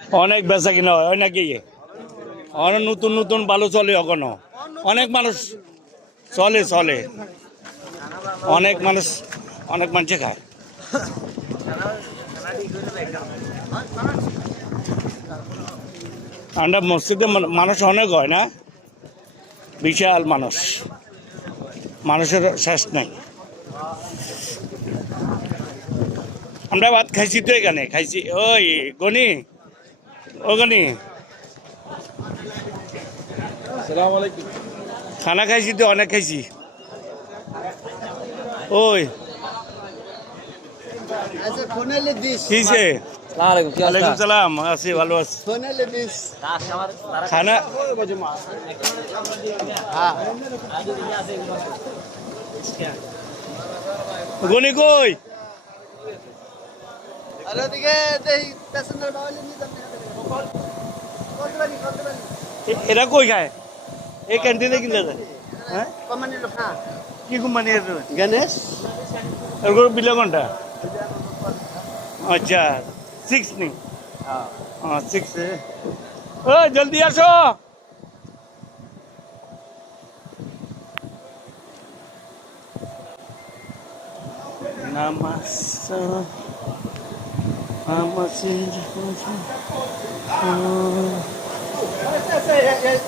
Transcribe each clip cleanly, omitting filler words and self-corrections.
অনেক বেচা কিনা হয় নাকি? অনেক নতুন নতুন ভালো চলে এখনো, অনেক মানুষ চলে চলে, অনেক মানুষ অনেক মানুষে খায়। আমরা মসজিদে মানুষ অনেক হয় না, বিশাল মানুষ, মানুষের শেষ নাই। আমরা ভাত খাইছি তো এখানে, খাইছি ওই গনি, ও গনি খানা খাইছি তো, অনেক খাইছি। ওই কিসে? ওয়ালাইকুম সালাম, আছি ভালো আছি। খানা গনি কই? এরা কই খায়? এই ক্যান্টিনে কিনলে যায়? হ্যাঁ, কি কোম্পানি? গণেশ এর বিলে কোনটা? আচ্ছা 6 নি? হ্যাঁ 6। ও জলদি আসো। নামাজ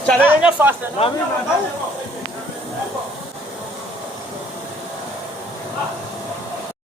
চলে ফাস্ট।